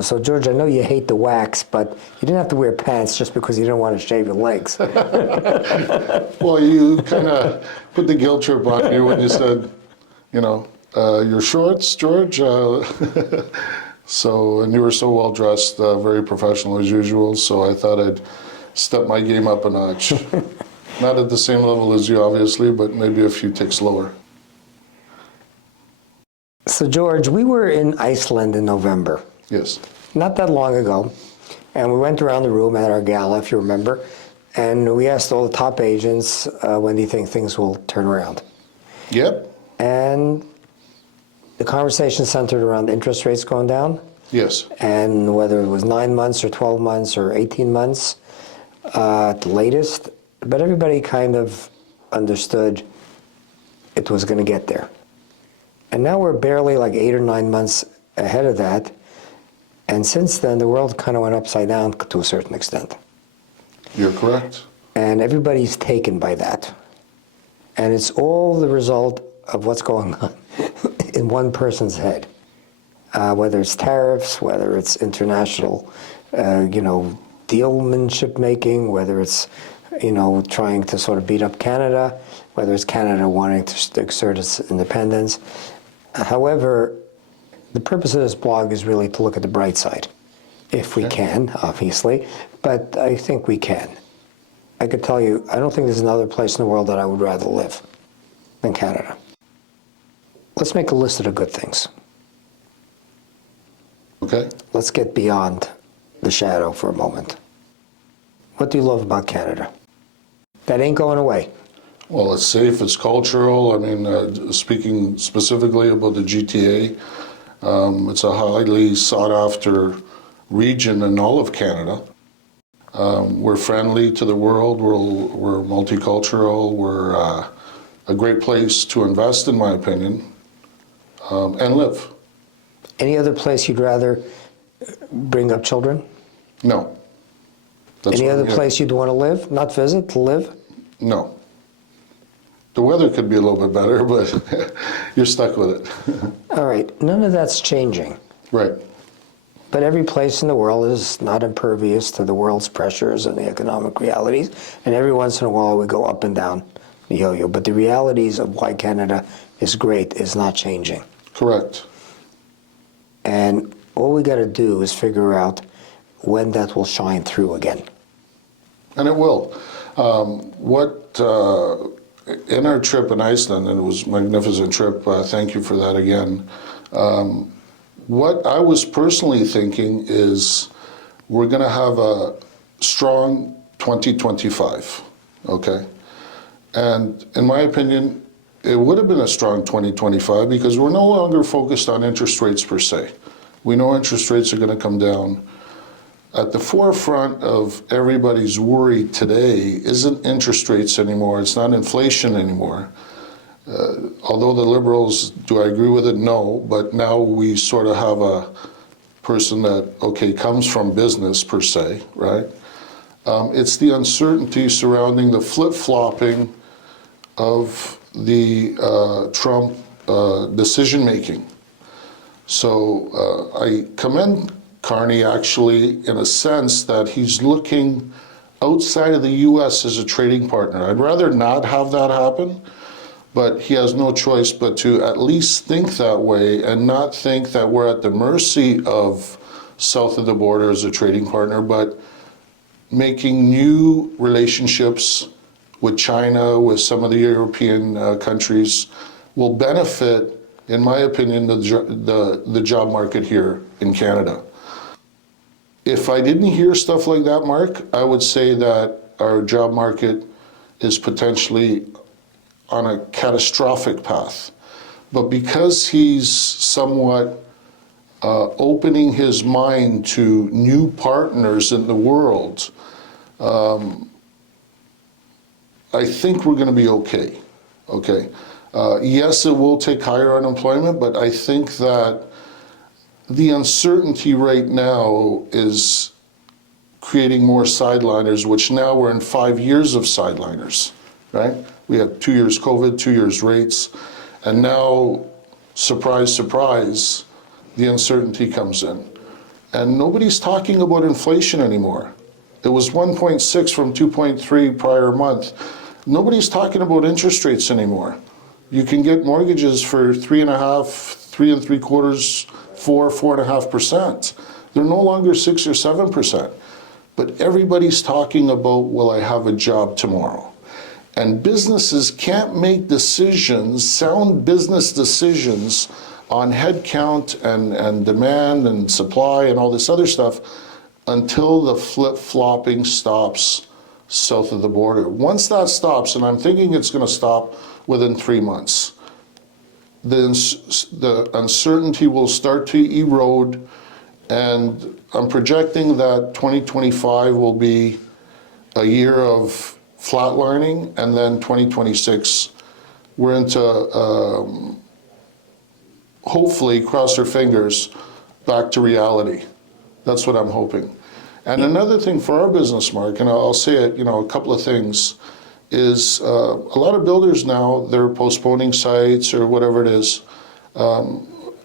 So, George, I know you hate the wax, but you didn't have to wear pants just because you didn't want to shave your legs. Well, you kind of put the guilt trip on you when you said, your shorts, George. And you were so well dressed, very professional as usual. So I thought I'd step my game up a notch. Not at the same level as you, obviously, but maybe a few ticks lower. So, George, we were in Iceland in November. Yes. Not that long ago. And we went around the room at our gala, if you remember, and we asked all the top agents, when do you think things will turn around? Yep. And the conversation centered around interest rates going down. Yes. And whether it was 9 months or 12 months or 18 months at the latest. But everybody kind of understood it was going to get there. And now we're barely like 8 or 9 months ahead of that. And since then, the world kind of went upside down to a certain extent. You're correct. And everybody's taken by that. And it's all the result of what's going on in one person's head. Whether it's tariffs, whether it's international, dealmanship making, whether it's, trying to sort of beat up Canada, whether it's Canada wanting to exert its independence. However, the purpose of this blog is really to look at the bright side, if we can, obviously, but I think we can. I could tell you, I don't think there's another place in the world that I would rather live than Canada. Let's make a list of the good things. Okay. Let's get beyond the shadow for a moment. What do you love about Canada? That ain't going away. Well, it's safe, it's cultural. I mean, speaking specifically about the GTA, it's a highly sought-after region in all of Canada. We're friendly to the world, we're multicultural, we're a great place to invest, in my opinion, and live. Any other place you'd rather bring up children? No. Any other place you'd want to live? Not visit, to live? No. The weather could be a little bit better, but you're stuck with it. All right, none of that's changing. Right. But every place in the world is not impervious to the world's pressures and the economic realities, and every once in a while we go up and down the yo-yo. But the realities of why Canada is great is not changing. Correct. And all we got to do is figure out when that will shine through again. And it will. In our trip in Iceland, and it was a magnificent trip, thank you for that again. What I was personally thinking is we're going to have a strong 2025, okay? And in my opinion, it would have been a strong 2025 because we're no longer focused on interest rates per se. We know interest rates are going to come down. At the forefront of everybody's worry today isn't interest rates anymore, it's not inflation anymore. Although the Liberals, do I agree with it? No, but now we sort of have a person that, okay, comes from business per se, right? It's the uncertainty surrounding the flip-flopping of the Trump decision-making. So I commend Carney actually in a sense that he's looking outside of the U.S. as a trading partner. I'd rather not have that happen, but he has no choice but to at least think that way and not think that we're at the mercy of south of the border as a trading partner, but making new relationships with China, with some of the European countries will benefit, in my opinion, the job market here in Canada. If I didn't hear stuff like that, Mark, I would say that our job market is potentially on a catastrophic path. But because he's somewhat opening his mind to new partners in the world, I think we're going to be okay. Okay. Yes, it will take higher unemployment, but I think that the uncertainty right now is creating more sideliners, which now we're in 5 years of sideliners, right? We had 2 years COVID, 2 years rates, and now, surprise, surprise, the uncertainty comes in. And nobody's talking about inflation anymore. It was 1.6 from 2.3 prior month. Nobody's talking about interest rates anymore. You can get mortgages for 3.5, 3.75, 4.5%. They're no longer 6 or 7%. But everybody's talking about, will I have a job tomorrow? And businesses can't make decisions, sound business decisions, on headcount and demand and supply and all this other stuff until the flip-flopping stops south of the border. Once that stops, and I'm thinking it's going to stop within 3 months, the uncertainty will start to erode, and I'm projecting that 2025 will be a year of flatlining, and then 2026 we're into hopefully, cross our fingers, back to reality. That's what I'm hoping. And another thing for our business, Mark, and I'll say it, a couple of things, is a lot of builders now, they're postponing sites or whatever it is,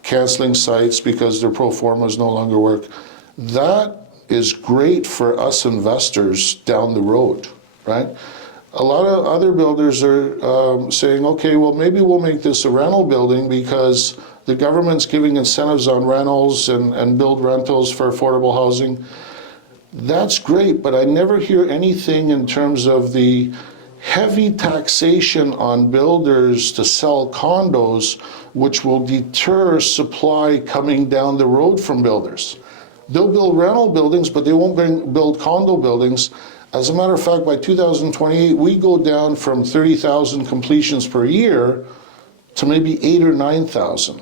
canceling sites because their pro formas no longer work. That is great for us investors down the road, right? A lot of other builders are saying, okay, well, maybe we'll make this a rental building because the government's giving incentives on rentals and build rentals for affordable housing. That's great, but I never hear anything in terms of the heavy taxation on builders to sell condos, which will deter supply coming down the road from builders. They'll build rental buildings, but they won't build condo buildings. As a matter of fact, by 2028, we go down from 30,000 completions per year to maybe 8,000 or 9,000.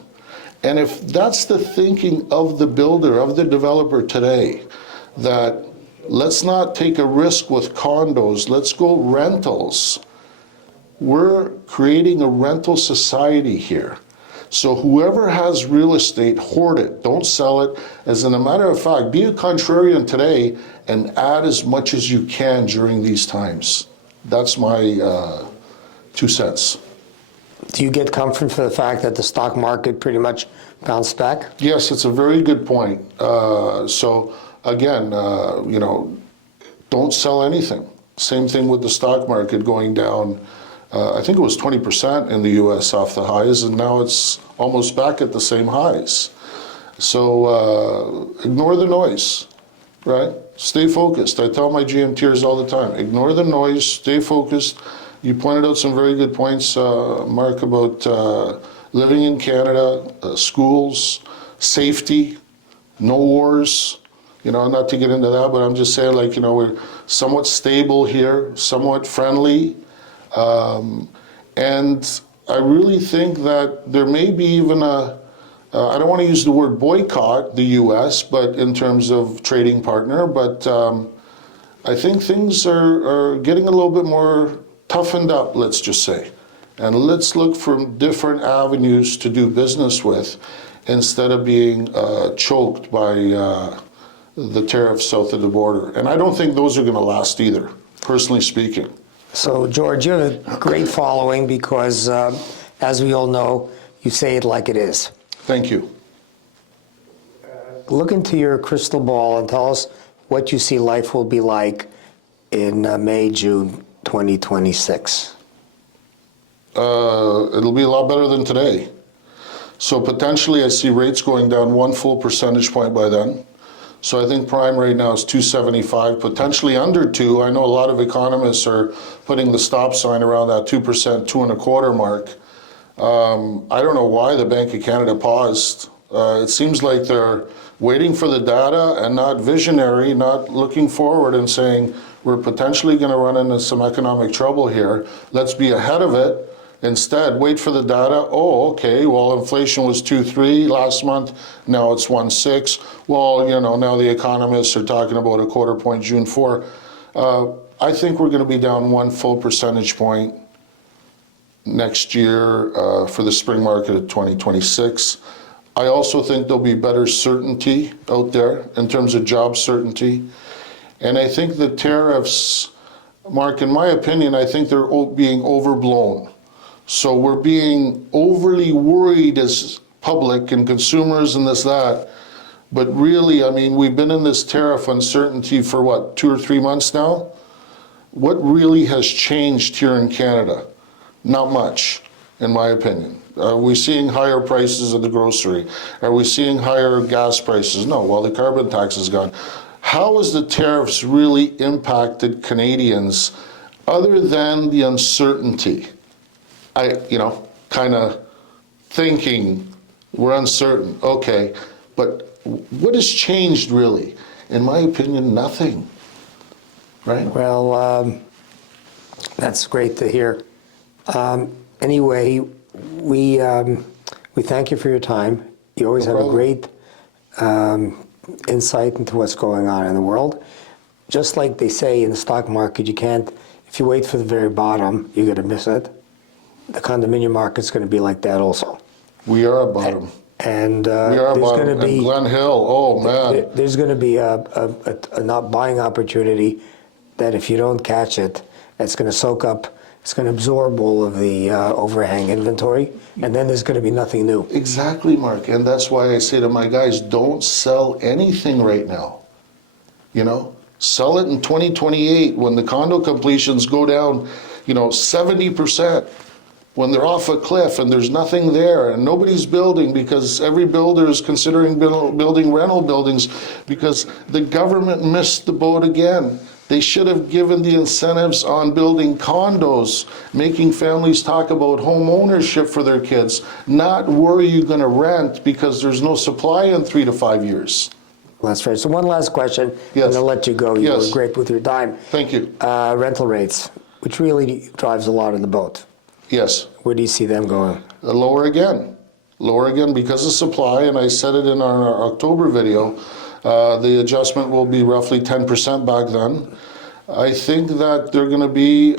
And if that's the thinking of the builder, of the developer today, that let's not take a risk with condos, let's go rentals. We're creating a rental society here. So whoever has real estate, hoard it, don't sell it. As in a matter of fact, be a contrarian today and add as much as you can during these times. That's my 2 cents. Do you get comfort for the fact that the stock market pretty much bounced back? Yes, it's a very good point. So again, don't sell anything. Same thing with the stock market going down. I think it was 20% in the US off the highs, and now it's almost back at the same highs. So ignore the noise, right? Stay focused. I tell my GMTers all the time, ignore the noise, stay focused. You pointed out some very good points, Mark, about living in Canada, schools, safety, no wars. Not to get into that, but I'm just saying, we're somewhat stable here, somewhat friendly. And I really think that there may be even I don't want to use the word boycott the US, but in terms of trading partner, but I think things are getting a little bit more toughened up, let's just say. And let's look for different avenues to do business with instead of being choked by the tariffs south of the border. And I don't think those are going to last either, personally speaking. So, George, you have a great following because, as we all know, you say it like it is. Thank you. Look into your crystal ball and tell us what you see life will be like in May, June 2026. It'll be a lot better than today. So potentially I see rates going down 1 full percentage point by then. So I think prime right now is 275, potentially under 2. I know a lot of economists are putting the stop sign around that 2%, 2.25 mark. I don't know why the Bank of Canada paused. It seems like they're waiting for the data and not visionary, not looking forward and saying, we're potentially going to run into some economic trouble here. Let's be ahead of it. Instead, wait for the data. Oh, okay, well, inflation was 2.3 last month. Now it's 1.6. Well, now the economists are talking about a quarter point June 4. I think we're going to be down 1 full percentage point next year for the spring market of 2026. I also think there'll be better certainty out there in terms of job certainty. And I think the tariffs, Mark, in my opinion, I think they're being overblown. So we're being overly worried as public and consumers and this, that. But really, I mean, we've been in this tariff uncertainty for what, 2 or 3 months now? What really has changed here in Canada? Not much, in my opinion. Are we seeing higher prices at the grocery? Are we seeing higher gas prices? No, well, the carbon tax is gone. How has the tariffs really impacted Canadians other than the uncertainty? Kind of thinking we're uncertain, okay, but what has changed really? In my opinion, nothing, right? Well, that's great to hear. Anyway, we thank you for your time. You always have a great insight into what's going on in the world. Just like they say in the stock market, you can't, if you wait for the very bottom, you're going to miss it. The condominium market's going to be like that also. We are at bottom. And We are there's bottom. going to be And Glen Hill, oh man. there's going to be a not buying opportunity that if you don't catch it, it's going to soak up, it's going to absorb all of the overhang inventory, and then there's going to be nothing new. Exactly, Mark. And that's why I say to my guys, don't sell anything right now. Sell it in 2028 when the condo completions go down, 70%. When they're off a cliff and there's nothing there and nobody's building because every builder is considering building rental buildings because the government missed the boat again. They should have given the incentives on building condos, making families talk about home ownership for their kids, not where are you going to rent because there's no supply in 3 to 5 years. Well, that's right. So one last question, Yes. and I'll let you go. You Yes. were great with your time. Thank you. Rental rates, which really drives a lot of the boat. Yes. Where do you see them going? Lower again because of supply, and I said it in our October video, the adjustment will be roughly 10% back then. I think that they're going to be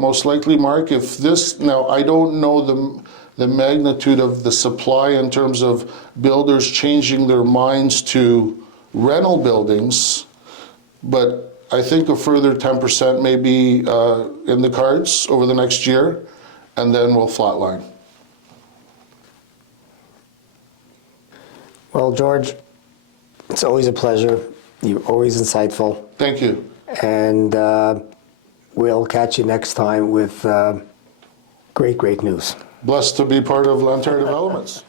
most likely, Mark, if this, now I don't know the magnitude of the supply in terms of builders changing their minds to rental buildings, but I think a further 10% may be in the cards over the next year, and then we'll flatline. Well, George, it's always a pleasure. You're always insightful. Thank you. And we'll catch you next time with great news. Blessed to be part of Lanterra Developments.